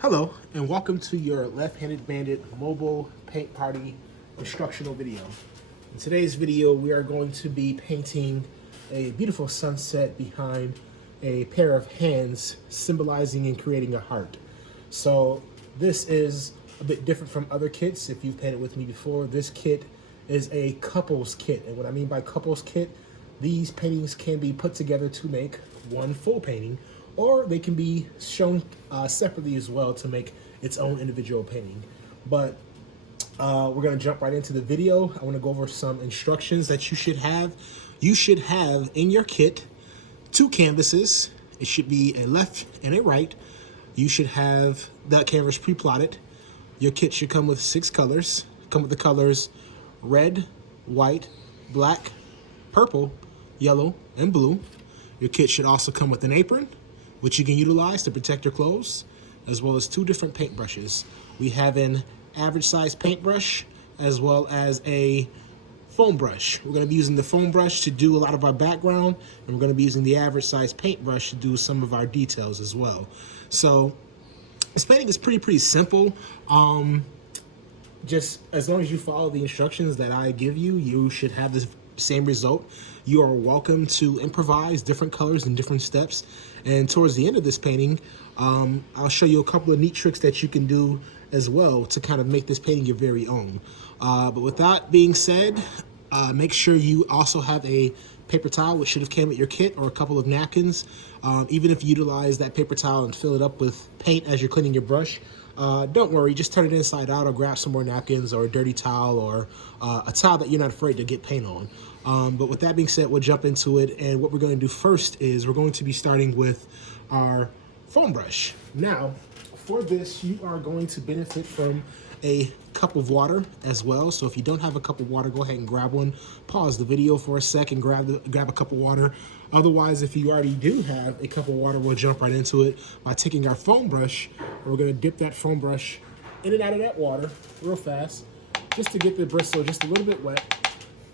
Hello, and welcome to your Handed Bandit Mobile Paint Party instructional video. In today's video, we are going to be painting a beautiful sunset behind a pair of hands symbolizing and creating a heart. So this is a bit different from other kits. If you've painted with me before, this kit is a couples kit. And what I mean by couples kit, these paintings can be put together to make one full painting, or they can be shown separately as well to make its own individual painting. But we're gonna jump right into the video. I wanna go over some instructions that you should have. You should have in your kit 2 canvases. It should be a left and a right. You should have that canvas pre-plotted. Your kit should come with 6 colors. Come with the colors red, white, black, purple, yellow, and blue. Your kit should also come with an apron, which you can utilize to protect your clothes, as well as 2 different paintbrushes. We have an average size paintbrush, as well as a foam brush. We're gonna be using the foam brush to do a lot of our background, and we're gonna be using the average size paintbrush to do some of our details as well. So this painting is pretty simple. Just as long as you follow the instructions that I give you, you should have the same result. You are welcome to improvise different colors and different steps. And towards the end of this painting, I'll show you a couple of neat tricks that you can do as well to kind of make this painting your very own. But with that being said, make sure you also have a paper towel, which should have came with your kit, or a couple of napkins. Even if you utilize that paper towel and fill it up with paint as you're cleaning your brush, don't worry, just turn it inside out, or grab some more napkins or a dirty towel, or a towel that you're not afraid to get paint on. But with that being said, we'll jump into it. And what we're going to do first is we're going to be starting with our foam brush. Now, for this, you are going to benefit from a cup of water as well. So if you don't have a cup of water, go ahead and grab one. Pause the video for a second, grab a cup of water. Otherwise, if you already do have a cup of water, we'll jump right into it by taking our foam brush. And we're going to dip that foam brush in and out of that water real fast, just to get the bristle just a little bit wet.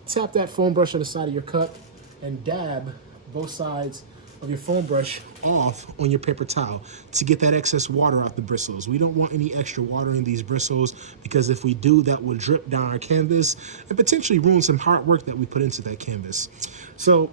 Tap that foam brush on the side of your cup and dab both sides of your foam brush off on your paper towel to get that excess water out the bristles. We don't want any extra water in these bristles, because if we do, that will drip down our canvas and potentially ruin some hard work that we put into that canvas. So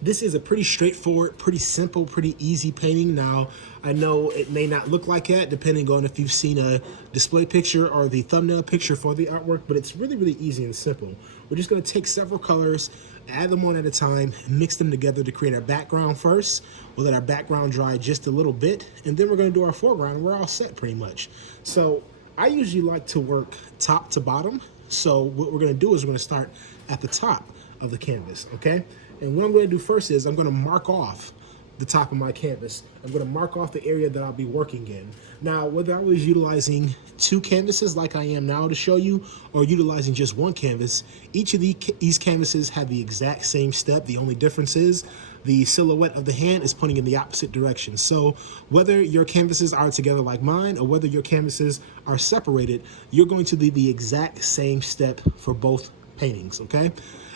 this is a pretty straightforward, pretty simple, pretty easy painting. Now, I know it may not look like that depending on if you've seen a display picture or the thumbnail picture for the artwork, but it's really easy and simple. We're just gonna take several colors, add them on at a time, and mix them together to create our background first. We'll let our background dry just a little bit, and then we're gonna do our foreground, and we're all set pretty much. So I usually like to work top to bottom. So what we're gonna do is we're gonna start at the top of the canvas, okay? And what I'm going to do first is I'm going to mark off the top of my canvas. I'm going to mark off the area that I'll be working in. Now, whether I was utilizing 2 canvases like I am now to show you, or utilizing just 1 canvas, each of these canvases have the exact same step. The only difference is the silhouette of the hand is pointing in the opposite direction. So whether your canvases are together like mine, or whether your canvases are separated, you're going to do the exact same step for both paintings, okay?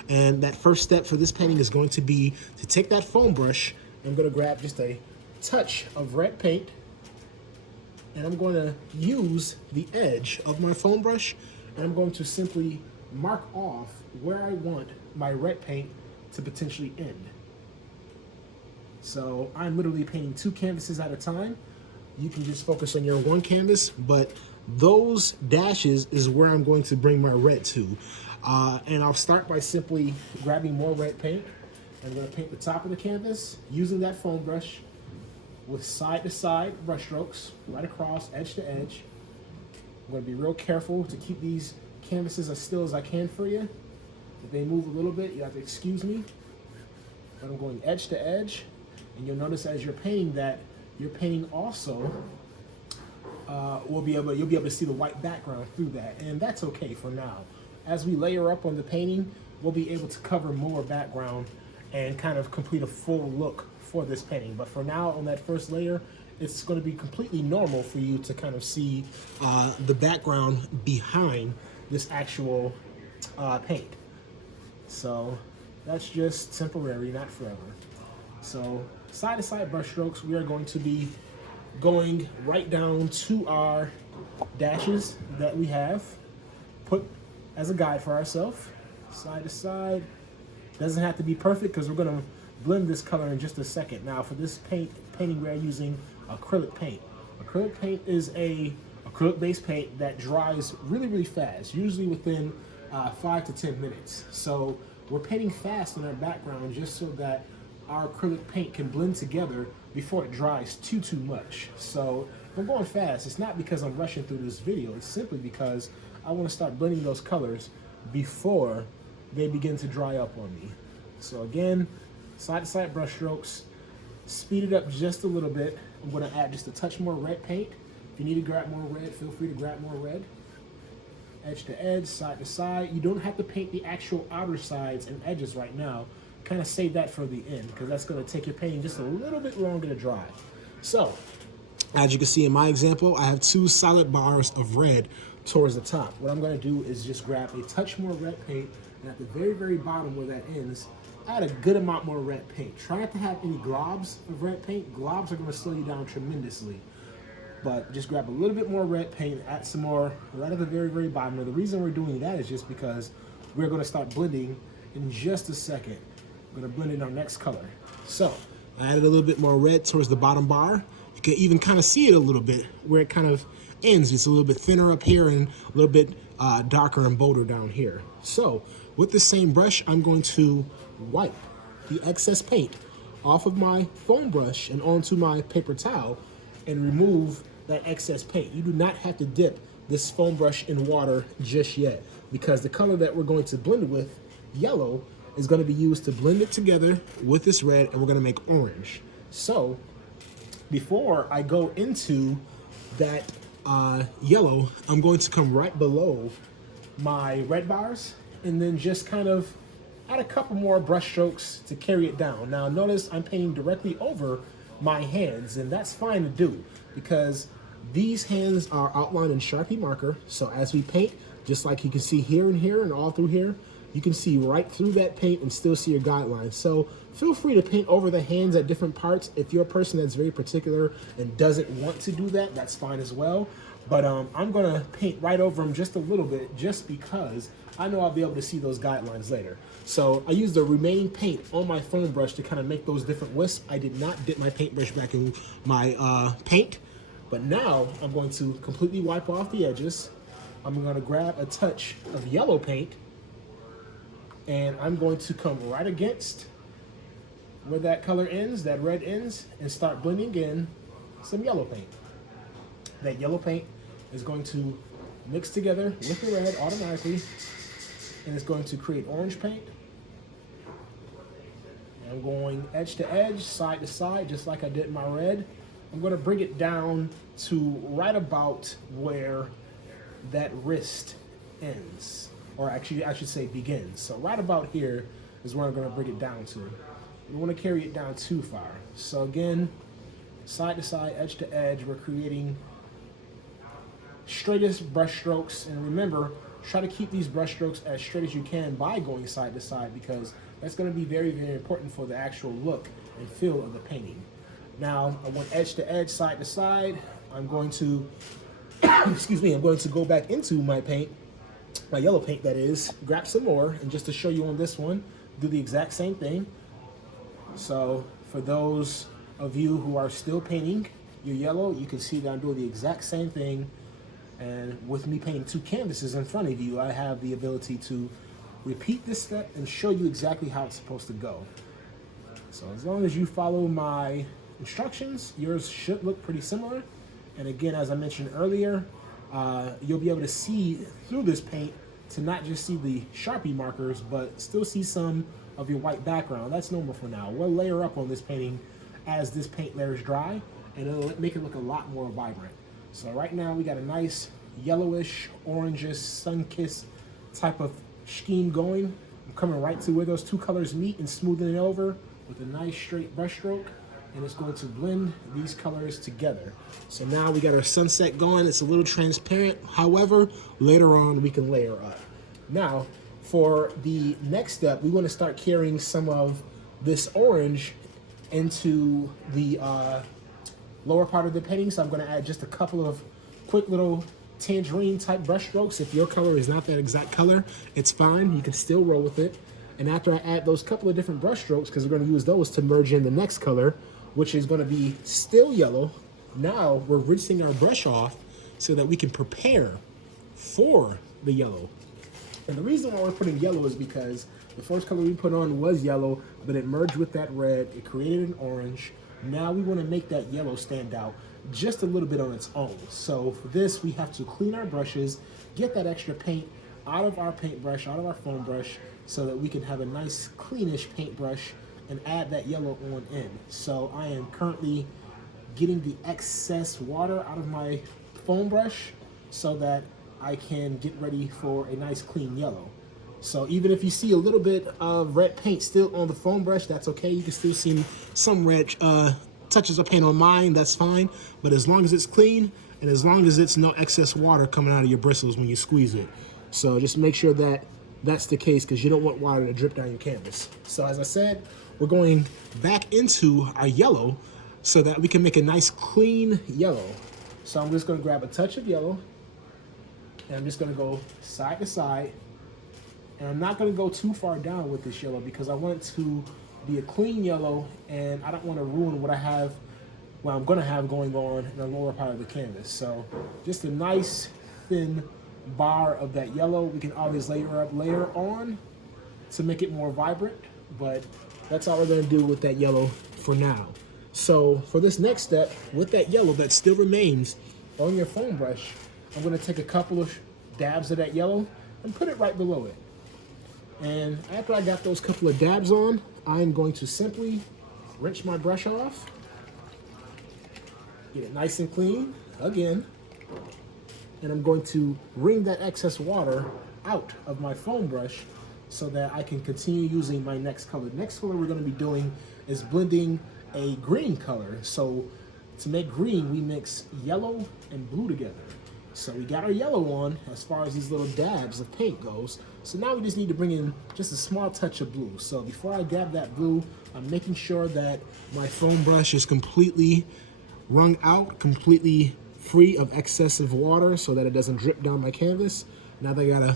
And that first step for this painting is going to be to take that foam brush. I'm going to grab just a touch of red paint, and I'm going to use the edge of my foam brush, and I'm going to simply mark off where I want my red paint to potentially end. So I'm literally painting 2 canvases at a time. You can just focus on your 1 canvas, but those dashes is where I'm going to bring my red to. And I'll start by simply grabbing more red paint. I'm going to paint the top of the canvas using that foam brush with side-to-side brush strokes, right across, edge to edge. I'm going to be real careful to keep these canvases as still as I can for you. If they move a little bit, you have to excuse me. But I'm going edge to edge, and you'll notice as you're painting that, your painting also you'll be able to see the white background through that, and that's okay for now. As we layer up on the painting, we'll be able to cover more background and kind of complete a full look for this painting. But for now, on that first layer, it's going to be completely normal for you to kind of see the background behind this actual paint. So that's just temporary, not forever. So side-to-side brush strokes, we are going to be going right down to our dashes that we have put as a guide for ourselves, side to side. Doesn't have to be perfect because we're going to blend this color in just a second. Now for this painting we're using acrylic paint. Acrylic paint is a acrylic based paint that dries really fast, usually within 5 to 10 minutes. So we're painting fast in our background just so that our acrylic paint can blend together before it dries too much. So if I'm going fast, it's not because I'm rushing through this video, it's simply because I want to start blending those colors before they begin to dry up on me. So again, side to side brush strokes, speed it up just a little bit. I'm going to add just a touch more red paint. If you need to grab more red, feel free to grab more red. Edge to edge, side to side. You don't have to paint the actual outer sides and edges right now. Kind of save that for the end because that's going to take your painting just a little bit longer to dry. So, as you can see in my example, I have 2 solid bars of red towards the top. What I'm going to do is just grab a touch more red paint, and at the very bottom where that ends, add a good amount more red paint. Try not to have any globs of red paint. Globs are going to slow you down tremendously. But just grab a little bit more red paint, add some more right at the very bottom. Now the reason we're doing that is just because we're going to start blending in just a second. We're going to blend in our next color. So I added a little bit more red towards the bottom bar. You can even kind of see it a little bit where it kind of ends. It's a little bit thinner up here and a little bit darker and bolder down here. So with the same brush, I'm going to wipe the excess paint off of my foam brush and onto my paper towel and remove that excess paint. You do not have to dip this foam brush in water just yet because the color that we're going to blend it with, yellow, is going to be used to blend it together with this red, and we're going to make orange. So before I go into that yellow, I'm going to come right below my red bars and then just kind of add a couple more brush strokes to carry it down. Now notice I'm painting directly over my hands, and that's fine to do because these hands are outlined in Sharpie marker. So as we paint, just like you can see here and here and all through here, you can see right through that paint and still see your guidelines. So feel free to paint over the hands at different parts. If you're a person that's very particular and doesn't want to do that, that's fine as well. But I'm gonna paint right over them just a little bit just because I know I'll be able to see those guidelines later. So I used the remaining paint on my foam brush to kind of make those different wisps. I did not dip my paintbrush back in my paint, but now I'm going to completely wipe off the edges. I'm gonna grab a touch of yellow paint and I'm going to come right against where that color ends, that red ends, and start blending in some yellow paint. That yellow paint is going to mix together with the red automatically, and it's going to create orange paint. And I'm going edge to edge, side to side, just like I did in my red. I'm going to bring it down to right about where that wrist ends, or actually I should say begins. So right about here is where I'm going to bring it down to. We don't want to carry it down too far. So again, side to side, edge to edge, we're creating straightest brush strokes. And remember, try to keep these brush strokes as straight as you can by going side to side, because that's going to be very important for the actual look and feel of the painting. Now I went edge to edge, side to side. I'm going to excuse me, I'm going to go back into my paint, my yellow paint that is, grab some more, and just to show you on this one, do the exact same thing. So for those of you who are still painting your yellow, you can see that I'm doing the exact same thing. And with me painting 2 canvases in front of you, I have the ability to repeat this step and show you exactly how it's supposed to go. So as long as you follow my instructions, yours should look pretty similar. And again, as I mentioned earlier, you'll be able to see through this paint to not just see the Sharpie markers, but still see some of your white background. That's normal for now. We'll layer up on this painting as this paint layer is dry, and it'll make it look a lot more vibrant. So right now we got a nice yellowish, orangish, sun-kissed type of scheme going. I'm coming right to where those 2 colors meet and smoothing it over with a nice straight brush stroke, and it's going to blend these colors together. So now we got our sunset going. It's a little transparent. However, later on we can layer up. Now, for the next step, we want to start carrying some of this orange into the lower part of the painting, so I'm gonna add just a couple of quick little tangerine type brush strokes. If your color is not that exact color, it's fine, you can still roll with it. And after I add those couple of different brush strokes, because we're gonna use those to merge in the next color, which is gonna be still yellow, now we're rinsing our brush off so that we can prepare for the yellow. And the reason why we're putting yellow is because the first color we put on was yellow, but it merged with that red, it created an orange. Now we wanna make that yellow stand out just a little bit on its own. So for this, we have to clean our brushes, get that extra paint out of our paintbrush, out of our foam brush, so that we can have a nice cleanish paintbrush and add that yellow on in. So I am currently getting the excess water out of my foam brush so that I can get ready for a nice clean yellow. So even if you see a little bit of red paint still on the foam brush, that's okay. You can still see some red touches of paint on mine, that's fine. But as long as it's clean and as long as it's no excess water coming out of your bristles when you squeeze it. So just make sure that that's the case, because you don't want water to drip down your canvas. So as I said, we're going back into our yellow so that we can make a nice clean yellow. So I'm just gonna grab a touch of yellow and I'm just gonna go side to side. And I'm not gonna go too far down with this yellow because I want it to be a clean yellow and I don't wanna ruin what I'm gonna have going on in the lower part of the canvas. So just a nice thin bar of that yellow. We can always layer on to make it more vibrant, but that's all we're gonna do with that yellow for now. So for this next step, with that yellow that still remains on your foam brush, I'm gonna take a couple of dabs of that yellow and put it right below it. And after I got those couple of dabs on, I'm going to simply rinse my brush off, get it nice and clean again, and I'm going to wring that excess water out of my foam brush so that I can continue using my next color. The next color we're gonna be doing is blending a green color. So to make green, we mix yellow and blue together. So we got our yellow on as far as these little dabs of paint goes. So now we just need to bring in just a small touch of blue. So before I dab that blue, I'm making sure that my foam brush is completely wrung out, completely free of excessive water so that it doesn't drip down my canvas. Now that I got a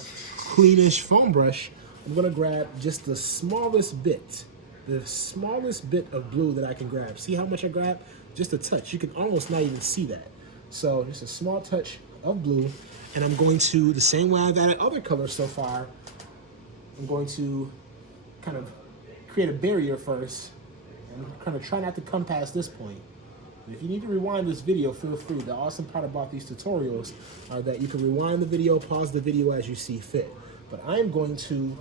cleanish foam brush, I'm gonna grab just the smallest bit of blue that I can grab. See how much I grab? Just a touch. You can almost not even see that. So just a small touch of blue, and I'm going to, the same way I've added other colors so far, I'm going to kind of create a barrier first and kind of try not to come past this point. If you need to rewind this video, feel free. The awesome part about these tutorials are that you can rewind the video, pause the video as you see fit. But I'm going to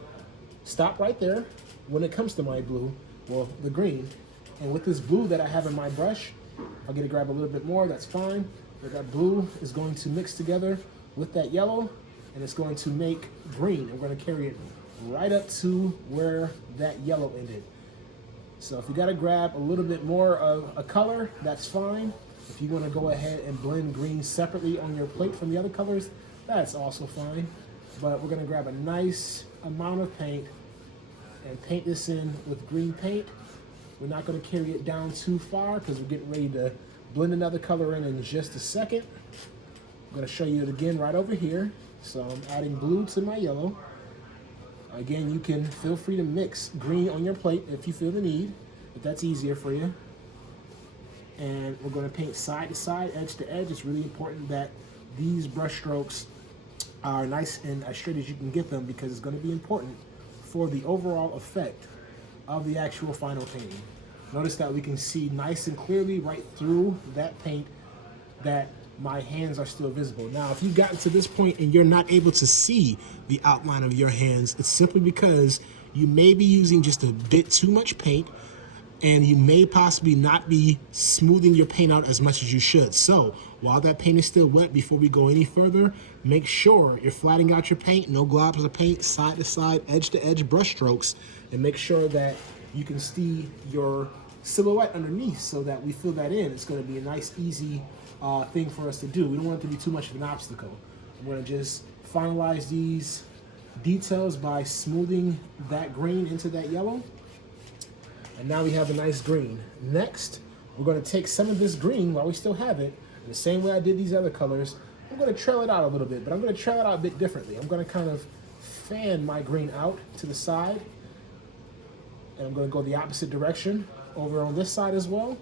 stop right there when it comes to my blue, well, the green. And with this blue that I have in my brush, I'll get to grab a little bit more, that's fine. But that blue is going to mix together with that yellow, and it's going to make green. I'm gonna carry it right up to where that yellow ended. So if you gotta grab a little bit more of a color, that's fine. If you wanna go ahead and blend green separately on your plate from the other colors, that's also fine. But we're gonna grab a nice amount of paint and paint this in with green paint. We're not gonna carry it down too far because we're getting ready to blend another color in just a second. I'm gonna show you it again right over here. So I'm adding blue to my yellow. Again, you can feel free to mix green on your plate if you feel the need, if that's easier for you. And we're gonna paint side to side, edge to edge. It's really important that these brush strokes are nice and as straight as you can get them, because it's gonna be important for the overall effect of the actual final painting. Notice that we can see nice and clearly right through that paint that my hands are still visible. Now, if you've gotten to this point and you're not able to see the outline of your hands, it's simply because you may be using just a bit too much paint, and you may possibly not be smoothing your paint out as much as you should. So while that paint is still wet, before we go any further, make sure you're flattening out your paint, no globs of paint, side to side, edge to edge brush strokes, and make sure that you can see your silhouette underneath so that we fill that in. It's gonna be a nice, easy thing for us to do. We don't want it to be too much of an obstacle. I'm gonna just finalize these details by smoothing that green into that yellow. And now we have a nice green. Next, we're going to take some of this green while we still have it, the same way I did these other colors. I'm going to trail it out a little bit, but I'm going to trail it out a bit differently. I'm going to kind of fan my green out to the side, and I'm going to go the opposite direction over on this side as well.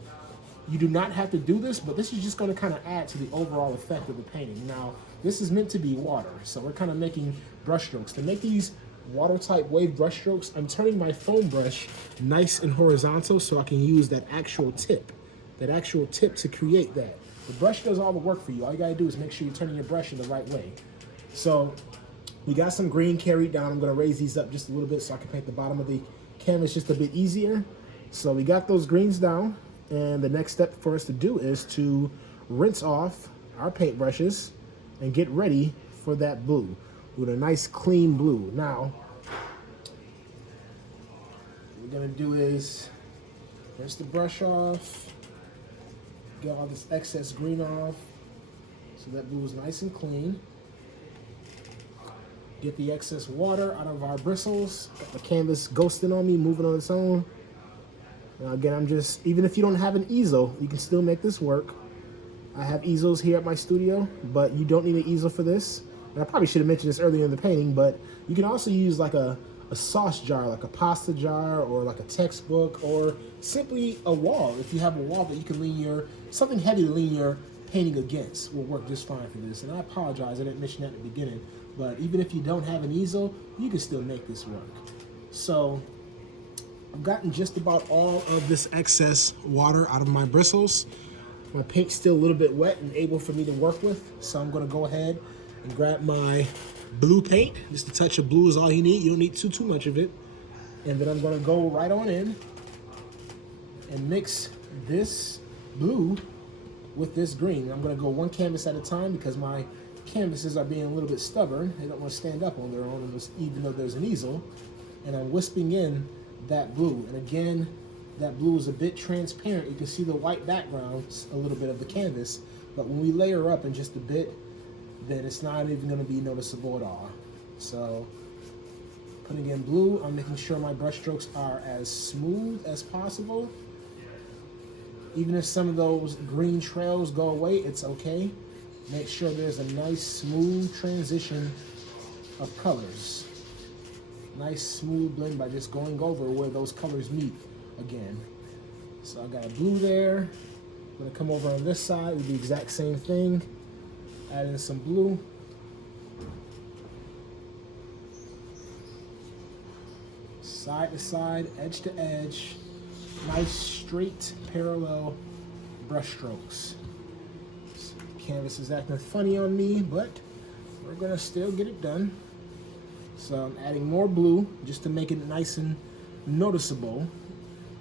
You do not have to do this, but this is just going to kind of add to the overall effect of the painting. Now, this is meant to be water, so we're kind of making brush strokes. To make these water-type wave brush strokes, I'm turning my foam brush nice and horizontal so I can use that actual tip to create that. The brush does all the work for you. All you gotta do is make sure you're turning your brush in the right way. So we got some green carried down. I'm gonna raise these up just a little bit so I can paint the bottom of the canvas just a bit easier. So we got those greens down, and the next step for us to do is to rinse off our paint brushes and get ready for that blue with a nice clean blue. Now, what we're gonna do is rinse the brush off, get all this excess green off so that blue is nice and clean. Get the excess water out of our bristles. Got the canvas ghosting on me, moving on its own. Now again, even if you don't have an easel, you can still make this work. I have easels here at my studio, but you don't need an easel for this. And I probably should have mentioned this earlier in the painting, but you can also use like a sauce jar, like a pasta jar, or like a textbook, or simply a wall. If you have a wall that you can lean something heavy to lean your painting against will work just fine for this. And I apologize, I didn't mention that at the beginning, but even if you don't have an easel, you can still make this work. So I've gotten just about all of this excess water out of my bristles. My paint's still a little bit wet and able for me to work with, so I'm gonna go ahead and grab my blue paint. Just a touch of blue is all you need. You don't need too much of it. And then I'm gonna go right on in and mix this blue with this green. I'm gonna go one canvas at a time because my canvases are being a little bit stubborn. They don't want to stand up on their own, even though there's an easel. And I'm wisping in that blue. And again, that blue is a bit transparent. You can see the white background, a little bit of the canvas. But when we layer up in just a bit, then it's not even going to be noticeable at all. So putting in blue, I'm making sure my brush strokes are as smooth as possible. Even if some of those green trails go away, it's okay. Make sure there's a nice smooth transition of colors. Nice smooth blend by just going over where those colors meet again. So I got a blue there. I'm gonna come over on this side with the exact same thing. Add in some blue. Side to side, edge to edge. Nice straight parallel brush strokes. Canvas is acting funny on me, but we're gonna still get it done. So I'm adding more blue just to make it nice and noticeable.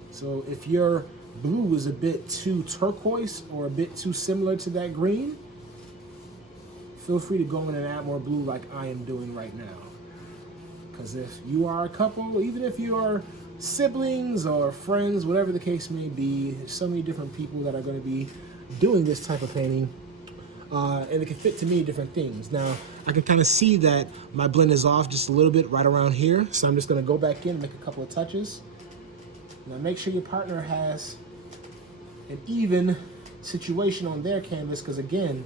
So if your blue is a bit too turquoise or a bit too similar to that green, feel free to go in and add more blue like I am doing right now. Because if you are a couple, even if you are siblings or friends, whatever the case may be, there's so many different people that are going to be doing this type of painting. And it can fit to many different things. Now, I can kind of see that my blend is off just a little bit right around here. So I'm just going to go back in and make a couple of touches. Now, make sure your partner has an even situation on their canvas, because again,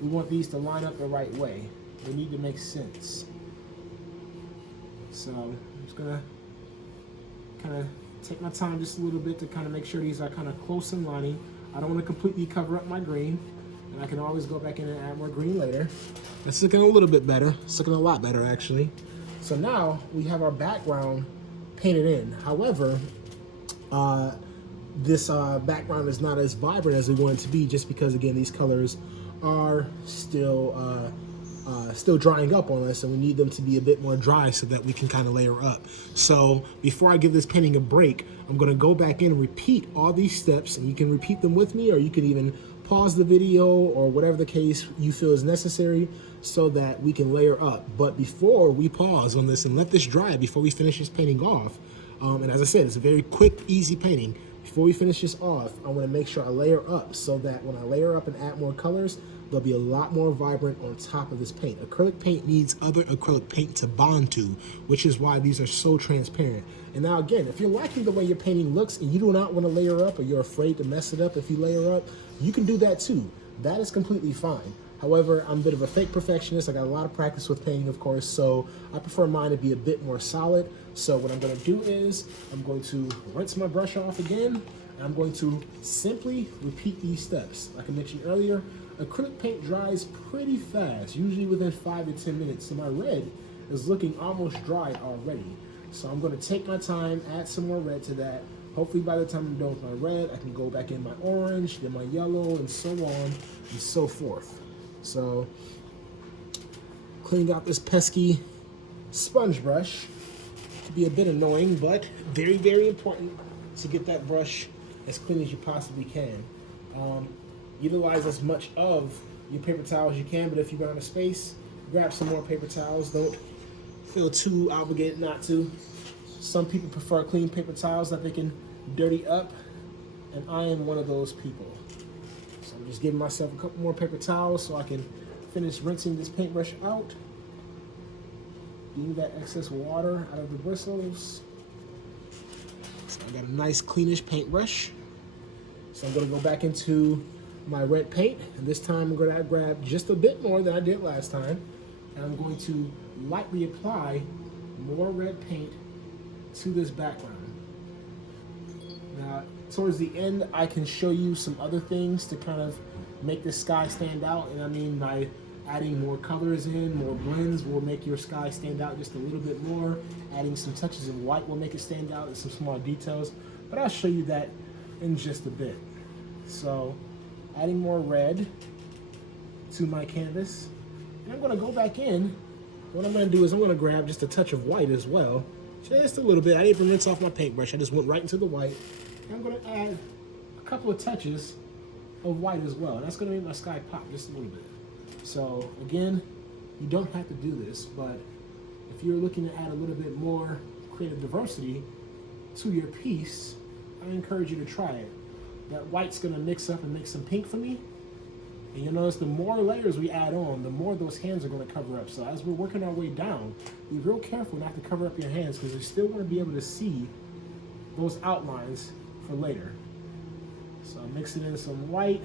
we want these to line up the right way. They need to make sense. So I'm just going to kind of take my time just a little bit to kind of make sure these are kind of close in lining. I don't want to completely cover up my green. And I can always go back in and add more green later. It's looking a little bit better. It's looking a lot better, actually. So now we have our background painted in. However, this background is not as vibrant as we want it to be, just because, again, these colors are still drying up on us, and we need them to be a bit more dry so that we can kind of layer up. So before I give this painting a break, I'm going to go back in and repeat all these steps, and you can repeat them with me, or you can even pause the video or whatever the case you feel is necessary so that we can layer up. But before we pause on this and let this dry before we finish this painting off, and as I said, it's a very quick, easy painting. Before we finish this off, I want to make sure I layer up so that when I layer up and add more colors, they'll be a lot more vibrant on top of this paint. Acrylic paint needs other acrylic paint to bond to, which is why these are so transparent. And now again, if you're liking the way your painting looks and you do not want to layer up, or you're afraid to mess it up if you layer up, you can do that too. That is completely fine. However, I'm a bit of a fake perfectionist. I got a lot of practice with painting, of course, so I prefer mine to be a bit more solid. So what I'm going to do is I'm going to rinse my brush off again, and I'm going to simply repeat these steps. Like I mentioned earlier, acrylic paint dries pretty fast, usually within 5 to 10 minutes. So my red is looking almost dry already. So I'm going to take my time, add some more red to that. Hopefully by the time I'm done with my red, I can go back in my orange, then my yellow, and so on and so forth. So, cleaning out this pesky sponge brush can be a bit annoying, but very, very important to get that brush as clean as you possibly can. Utilize as much of your paper towel as you can, but if you run out of space, grab some more paper towels. Don't feel too obligated not to. Some people prefer clean paper towels that they can dirty up, and I am one of those people. So I'm just giving myself a couple more paper towels so I can finish rinsing this paintbrush out. Getting that excess water out of the bristles. So I got a nice cleanish paintbrush. So I'm going to go back into my red paint, and this time I'm going to grab just a bit more than I did last time, and I'm going to lightly apply more red paint to this background. Now, towards the end, I can show you some other things to kind of make the sky stand out, and I mean by adding more colors in, more blends will make your sky stand out just a little bit more. Adding some touches of white will make it stand out and some small details, but I'll show you that in just a bit. So, adding more red to my canvas, and I'm going to go back in. What I'm going to do is I'm going to grab just a touch of white as well, just a little bit. I didn't even rinse off my paintbrush, I just went right into the white. I'm going to add a couple of touches of white as well. That's going to make my sky pop just a little bit. So again, you don't have to do this, but if you're looking to add a little bit more creative diversity to your piece, I encourage you to try it. That white's going to mix up and make some pink for me. And you'll notice the more layers we add on, the more those hands are going to cover up. So as we're working our way down, be real careful not to cover up your hands, because you still want to be able to see those outlines for later. So I'm mixing in some white.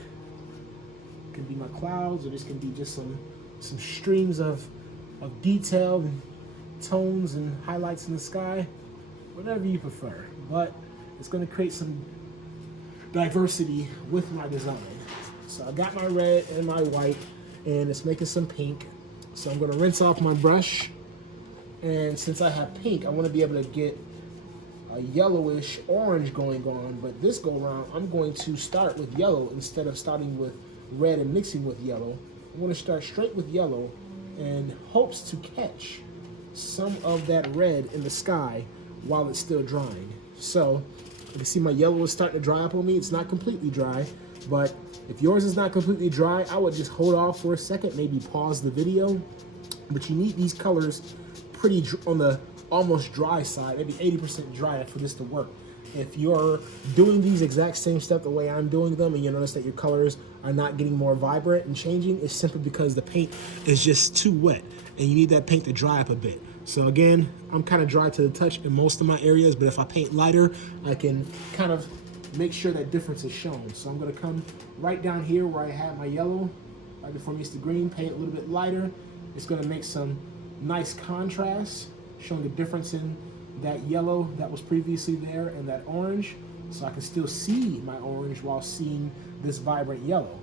It can be my clouds, or this can be just some streams of detail and tones and highlights in the sky, whatever you prefer. But it's going to create some diversity with my design. So I got my red and my white, and it's making some pink. So I'm going to rinse off my brush, and since I have pink, I want to be able to get a yellowish orange going on, but this go around I'm going to start with yellow instead of starting with red and mixing with yellow. I'm going to start straight with yellow in hopes to catch some of that red in the sky while it's still drying. So you can see my yellow is starting to dry up on me. It's not completely dry, but if yours is not completely dry, I would just hold off for a second, maybe pause the video. But you need these colors pretty on the almost dry side, maybe 80% dry for this to work. If you're doing these exact same steps the way I'm doing them, and you notice that your colors are not getting more vibrant and changing, it's simply because the paint is just too wet, and you need that paint to dry up a bit. So again, I'm kind of dry to the touch in most of my areas, but if I paint lighter, I can kind of make sure that difference is shown. So I'm going to come right down here where I have my yellow, right before it meets the green, paint a little bit lighter. It's going to make some nice contrast, showing the difference in that yellow that was previously there and that orange, so I can still see my orange while seeing this vibrant yellow.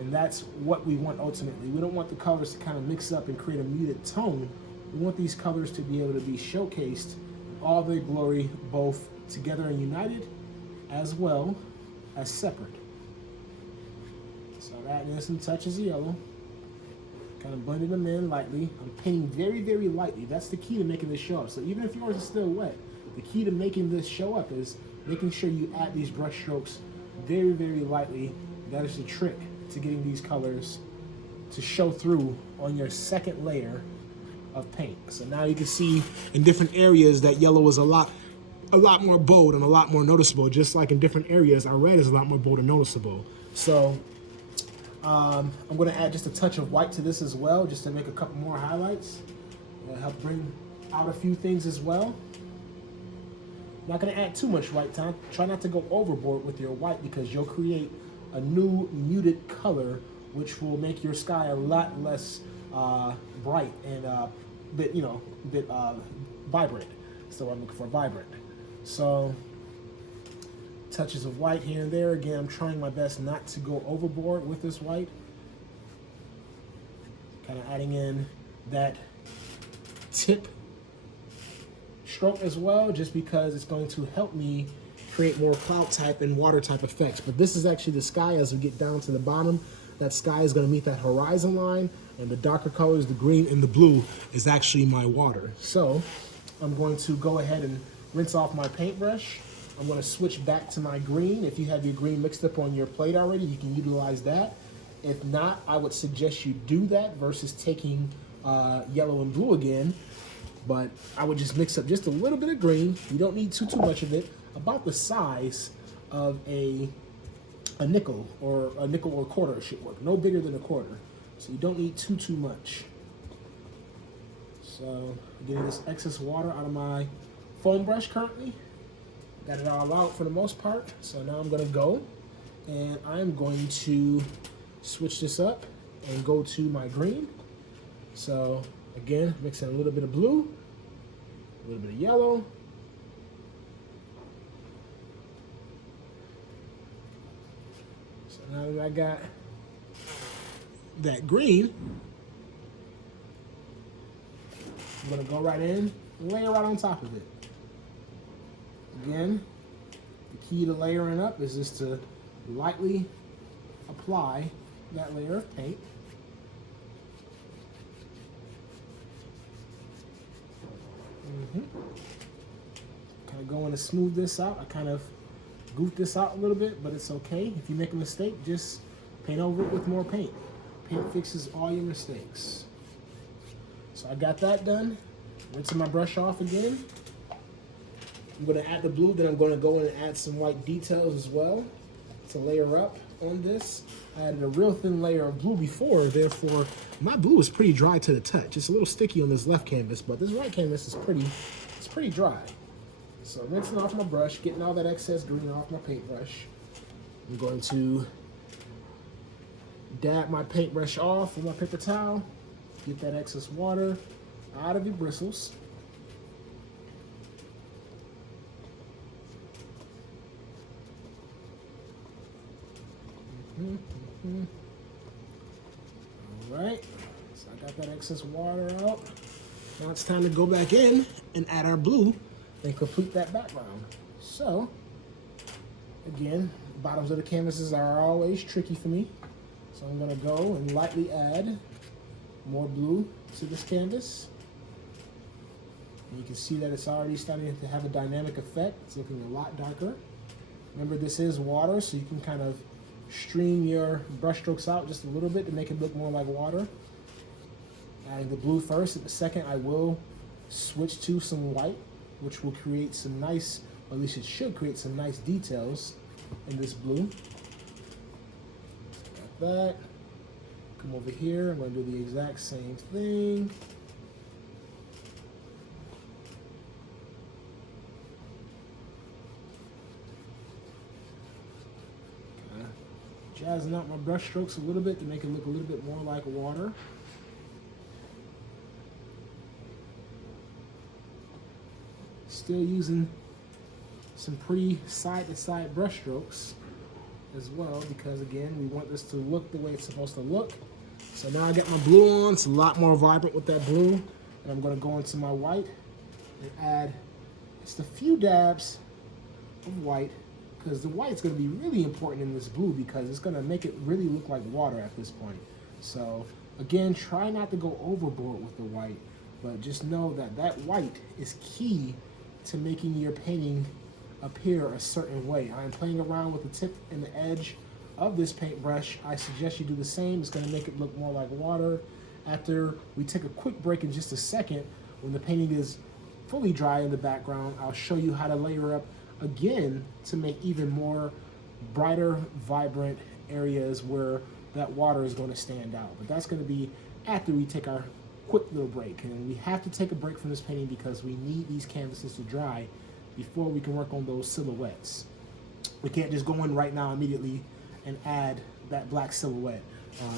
And that's what we want ultimately. We don't want the colors to kind of mix up and create a muted tone. We want these colors to be able to be showcased in all their glory, both together and united, as well as separate. So I'm adding in some touches of yellow, kind of blending them in lightly. I'm painting very, very lightly. That's the key to making this show up. So even if yours is still wet, the key to making this show up is making sure you add these brush strokes very, very lightly. That is the trick to getting these colors to show through on your second layer of paint. So now you can see in different areas that yellow is a lot a lot more bold and a lot more noticeable. Just like in different areas, our red is a lot more bold and noticeable. So I'm going to add just a touch of white to this as well, just to make a couple more highlights. It'll help bring out a few things as well. Not going to add too much white. Try not to go overboard with your white, because you'll create a new muted color, which will make your sky a lot less bright and bit vibrant. So I'm looking for vibrant. So touches of white here and there. Again, I'm trying my best not to go overboard with this white. Kind of adding in that tip stroke as well, just because it's going to help me create more cloud type and water type effects. But this is actually the sky. As we get down to the bottom, that sky is going to meet that horizon line, and the darker colors, the green and the blue, is actually my water. So I'm going to go ahead and rinse off my paintbrush. I'm going to switch back to my green. If you have your green mixed up on your plate already, you can utilize that. If not, I would suggest you do that versus taking yellow and blue again. But I would just mix up just a little bit of green. You don't need too much of it. About the size of a nickel or a quarter should work. No bigger than a quarter. So you don't need too much. So getting this excess water out of my foam brush currently. Got it all out for the most part. So now I'm gonna go and I'm going to switch this up and go to my green. So again, mixing a little bit of blue, a little bit of yellow. So now that I got that green, I'm gonna go right in and layer right on top of it. Again, the key to layering up is just to lightly apply that layer of paint. Kind of going to smooth this out. I kind of goofed this out a little bit, but it's okay. If you make a mistake, just paint over it with more paint. Paint fixes all your mistakes. So I got that done. Rinsing my brush off again. I'm going to add the blue, then I'm going to go in and add some white details as well to layer up on this. I added a real thin layer of blue before, therefore my blue is pretty dry to the touch. It's a little sticky on this left canvas, but this right canvas is pretty dry. So rinsing off my brush, getting all that excess green off my paintbrush. I'm going to dab my paintbrush off with my paper towel, get that excess water out of your bristles. All right, so I got that excess water out. Now it's time to go back in and add our blue and complete that background. So, again, bottoms of the canvases are always tricky for me. So I'm gonna go and lightly add more blue to this canvas. And you can see that it's already starting to have a dynamic effect. It's looking a lot darker. Remember, this is water, so you can kind of stream your brush strokes out just a little bit to make it look more like water. Adding the blue first. In a second, I will switch to some white, which will create some nice, or at least it should create some nice details in this blue. Got that. Come over here. I'm going to do the exact same thing. Jazzing out my brush strokes a little bit to make it look a little bit more like water. Still using some pretty side-to-side brush strokes as well, because again, we want this to look the way it's supposed to look. So now I got my blue on. It's a lot more vibrant with that blue. And I'm going to go into my white and add just a few dabs of white, because the white's going to be really important in this blue because it's going to make it really look like water at this point. So again, try not to go overboard with the white, but just know that that white is key to making your painting appear a certain way. I'm playing around with the tip and the edge of this paintbrush. I suggest you do the same. It's going to make it look more like water. After we take a quick break in just a second, when the painting is fully dry in the background, I'll show you how to layer up again to make even more brighter, vibrant areas where that water is going to stand out. But that's going to be after we take our quick little break. And we have to take a break from this painting because we need these canvases to dry before we can work on those silhouettes. We can't just go in right now immediately and add that black silhouette.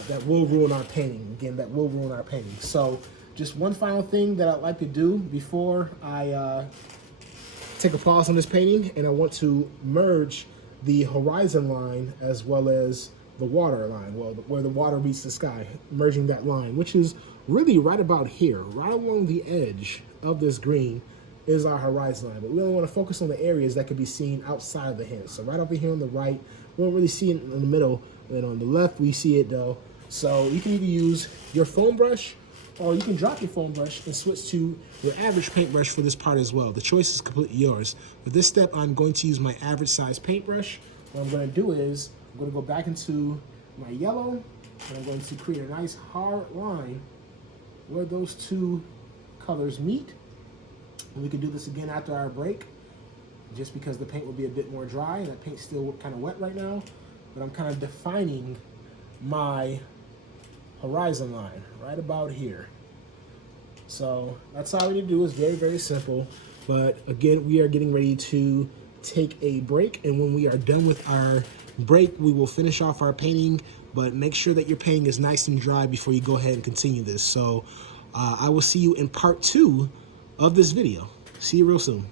That will ruin our painting. Again, that will ruin our painting. So just one final thing that I'd like to do before I take a pause on this painting, and I want to merge the horizon line as well as the water line, well, where the water meets the sky, merging that line, which is really right about here, right along the edge of this green is our horizon line. But we only want to focus on the areas that can be seen outside of the hint. So right over here on the right, we don't really see it in the middle, and on the left we see it though. So you can either use your foam brush, or you can drop your foam brush and switch to your average paintbrush for this part as well. The choice is completely yours. For this step, I'm going to use my average size paintbrush. What I'm going to do is I'm going to go back into my yellow, and I'm going to create a nice hard line where those two colors meet. And we can do this again after our break, just because the paint will be a bit more dry, and that paint's still kind of wet right now. But I'm kind of defining my horizon line right about here. So that's all we need to do. Is very, very simple. But again, we are getting ready to take a break, and when we are done with our break, we will finish off our painting, but make sure that your painting is nice and dry before you go ahead and continue this. So I will see you in part 2 of this video. See you real soon.